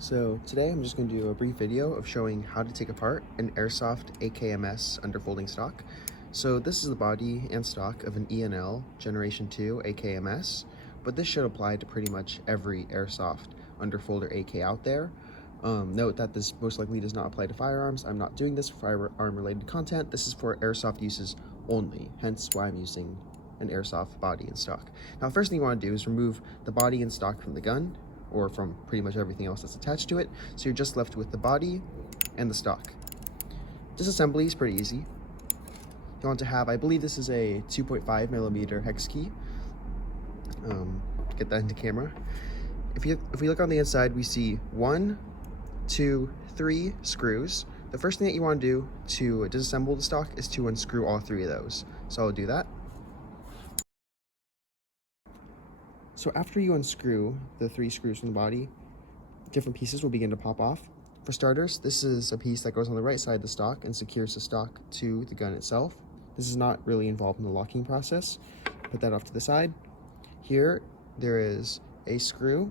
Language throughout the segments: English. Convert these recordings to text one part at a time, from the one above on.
So today I'm just going to do a brief video of showing how to take apart an Airsoft AKMS underfolding stock. So this is the body and stock of an E&L Generation 2 AKMS, but this should apply to pretty much every Airsoft underfolder AK out there. Note that this most likely does not apply to firearms. I'm not doing this for firearm related content. This is for Airsoft uses only, hence why I'm using an Airsoft body and stock. Now, the first thing you want to do is remove the body and stock from the gun, or from pretty much everything else that's attached to it, so you're just left with the body and the stock. Disassembly is pretty easy. You want to have, I believe this is a 2.5 millimeter hex key. Get that into camera. If we look on the inside, we see 1, 2, 3 screws. The first thing that you want to do to disassemble the stock is to unscrew all 3 of those. So I'll do that. So after you unscrew the 3 screws from the body, different pieces will begin to pop off. For starters, this is a piece that goes on the right side of the stock and secures the stock to the gun itself. This is not really involved in the locking process. Put that off to the side. Here, there is a screw,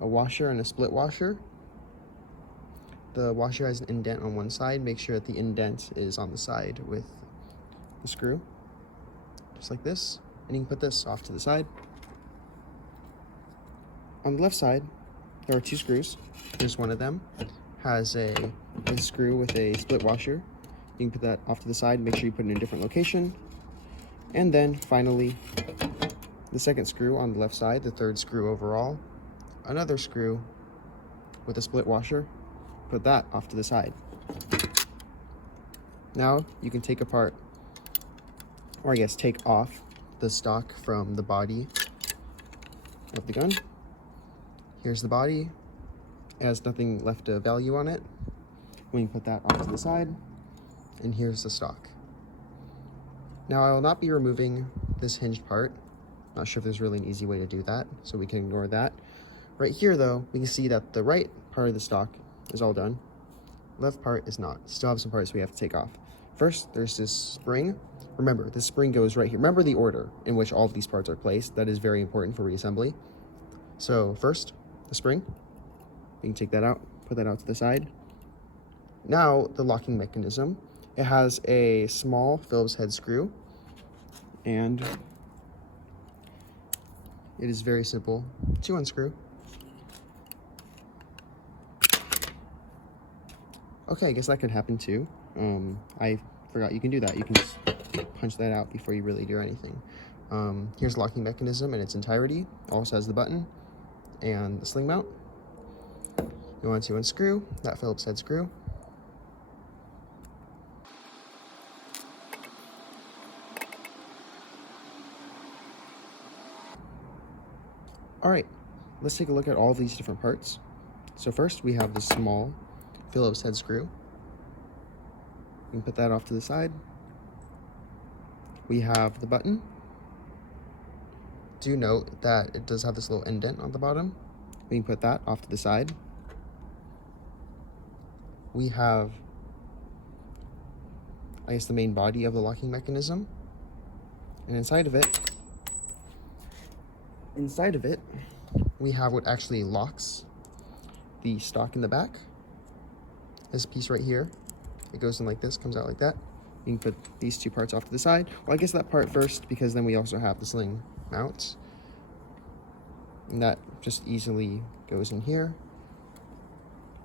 a washer, and a split washer. The washer has an indent on one side. Make sure that the indent is on the side with the screw, just like this. And you can put this off to the side. On the left side, there are 2 screws. Here's one of them. Has a screw with a split washer. You can put that off to the side. Make sure you put it in a different location. And then finally, the second screw on the left side, the 3rd screw overall. Another screw with a split washer. Put that off to the side. Now you can take apart, or I guess take off, the stock from the body of the gun. Here's the body. It has nothing left of value on it. We can put that off to the side. And here's the stock. Now I will not be removing this hinged part. Not sure if there's really an easy way to do that, so we can ignore that. Right here though, we can see that the right part of the stock is all done. Left part is not. Still have some parts we have to take off. First, there's this spring. Remember, this spring goes right here. Remember the order in which all of these parts are placed. That is very important for reassembly. So first, the spring. You can take that out, put that out to the side. Now, the locking mechanism. It has a small Phillips head screw, and it is very simple to unscrew. Okay, I guess that could happen too. I forgot you can do that. You can just punch that out before you really do anything. Here's the locking mechanism in its entirety. It also has the button and the sling mount. You want to unscrew that Phillips head screw. All right, let's take a look at all of these different parts. So first we have the small Phillips head screw. You can put that off to the side. We have the button. Do note that it does have this little indent on the bottom. We can put that off to the side. We have, I guess, the main body of the locking mechanism. And inside of it, we have what actually locks the stock in the back. This piece right here, it goes in like this, comes out like that. You can put these 2 parts off to the side. Well, I guess that part first, because then we also have the sling mount. And that just easily goes in here.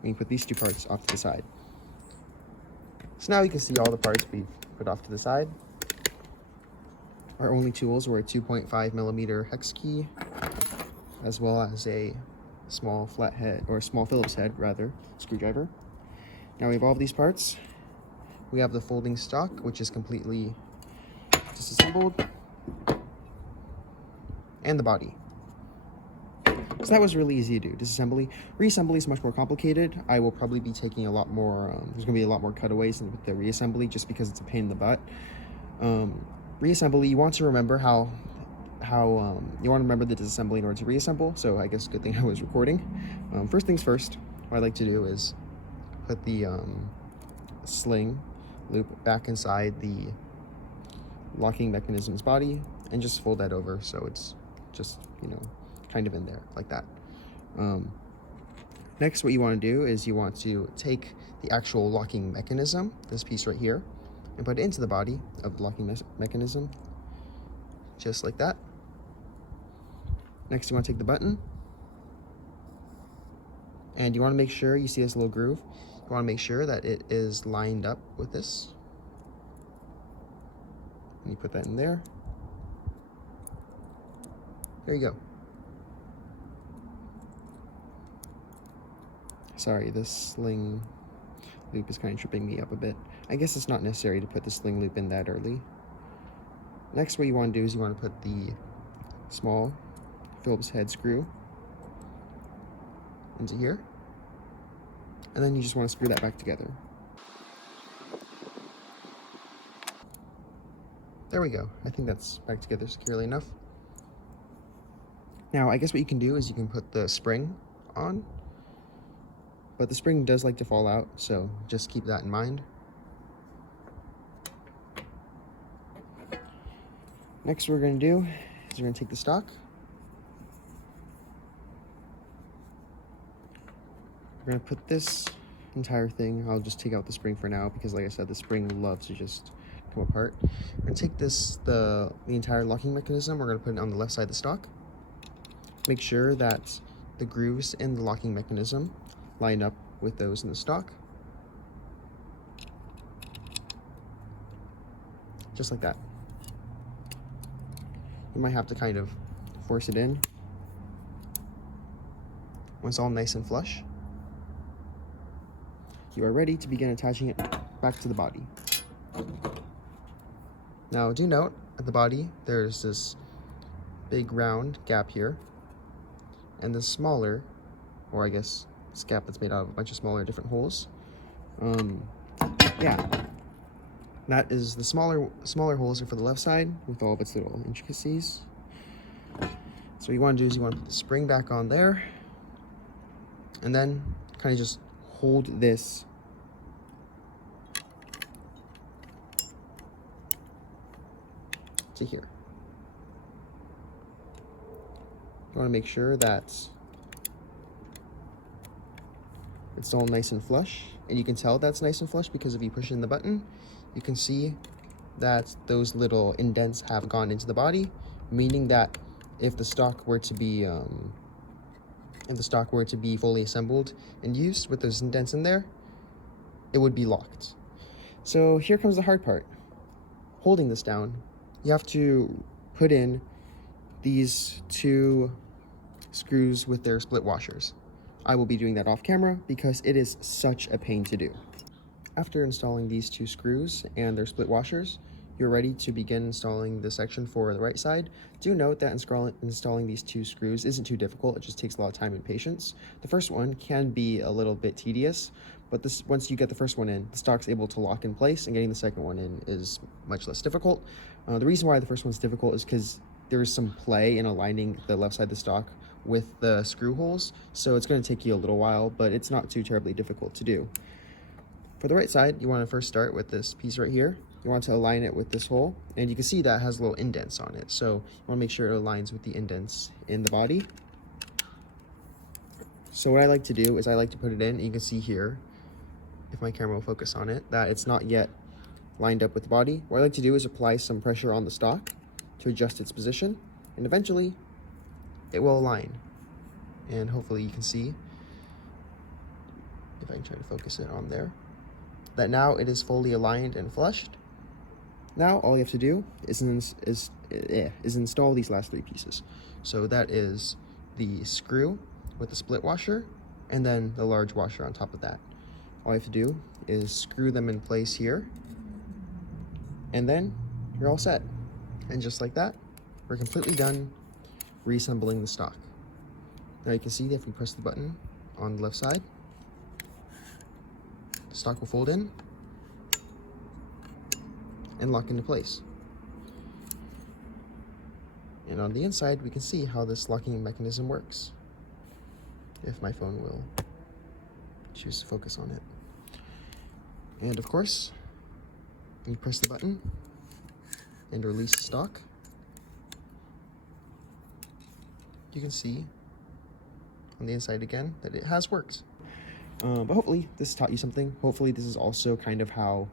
We can put these 2 parts off to the side. So now you can see all the parts we've put off to the side. Our only tools were a 2.5 millimeter hex key, as well as a small flathead, or a small Phillips head rather, screwdriver. Now we have all of these parts. We have the folding stock, which is completely disassembled, and the body. So that was really easy to do, disassembly. Reassembly is much more complicated. I will probably be taking a lot more, there's gonna be a lot more cutaways with the reassembly just because it's a pain in the butt. Reassembly, you want to remember how you want to remember the disassembly in order to reassemble. So I guess good thing I was recording. First things first, what I like to do is put the sling loop back inside the locking mechanism's body and just fold that over so it's just, kind of in there like that. Next, what you want to do is you want to take the actual locking mechanism, this piece right here, and put it into the body of the locking mechanism, just like that. Next, you want to take the button, and you want to make sure, you see this little groove, you want to make sure that it is lined up with this. And you put that in there. There you go. Sorry, this sling loop is kind of tripping me up a bit. I guess it's not necessary to put the sling loop in that early. Next, what you want to do is you want to put the small Phillips head screw into here, and then you just want to screw that back together. There we go. I think that's back together securely enough. Now, I guess what you can do is you can put the spring on, but the spring does like to fall out, so just keep that in mind. Next, what we're going to do is we're going to take the stock. We're going to put this entire thing, I'll just take out the spring for now because like I said, the spring loves to just come apart. We're going to take the entire locking mechanism, we're going to put it on the left side of the stock. Make sure that the grooves in the locking mechanism line up with those in the stock. Just like that. You might have to kind of force it in. When it's all nice and flush, you are ready to begin attaching it back to the body. Now do note, at the body, there's this big round gap here, and this smaller, or I guess this gap that's made out of a bunch of smaller different holes. Yeah, that is the smaller holes are for the left side with all of its little intricacies. So what you want to do is you want to put the spring back on there, and then kind of just hold this to here. You want to make sure that it's all nice and flush, and you can tell that's nice and flush because if you push in the button, you can see that those little indents have gone into the body, meaning that if the stock were to be fully assembled and used with those indents in there, it would be locked. So here comes the hard part. Holding this down, you have to put in these two screws with their split washers. I will be doing that off camera because it is such a pain to do. After installing these two screws and their split washers, you're ready to begin installing the section for the right side. Do note that installing these two screws isn't too difficult, it just takes a lot of time and patience. The first one can be a little bit tedious, but once you get the first one in, the stock's able to lock in place, and getting the second one in is much less difficult. The reason why the first one's difficult is because there's some play in aligning the left side of the stock with the screw holes, so it's going to take you a little while, but it's not too terribly difficult to do. For the right side, you want to first start with this piece right here. You want to align it with this hole, and you can see that has little indents on it, so you want to make sure it aligns with the indents in the body. So what I like to do is I like to put it in, and you can see here, if my camera will focus on it, that it's not yet lined up with the body. What I like to do is apply some pressure on the stock to adjust its position, and eventually it will align. And hopefully you can see, if I can try to focus it on there, that now it is fully aligned and flushed. Now all you have to do is install these last three pieces. So that is the screw with the split washer, and then the large washer on top of that. All you have to do is screw them in place here, and then you're all set. And just like that, we're completely done reassembling the stock. Now you can see that if we press the button on the left side, the stock will fold in and lock into place. And on the inside, we can see how this locking mechanism works, if my phone will choose to focus on it. And of course, you press the button and release the stock. You can see on the inside again that it has worked. But hopefully this taught you something. Hopefully this is also kind of how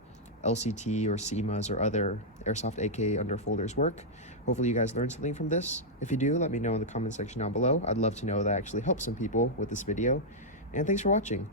LCT or CMAs or other Airsoft AK underfolders work. Hopefully you guys learned something from this. If you do, let me know in the comment section down below. I'd love to know that actually helped some people with this video. And thanks for watching.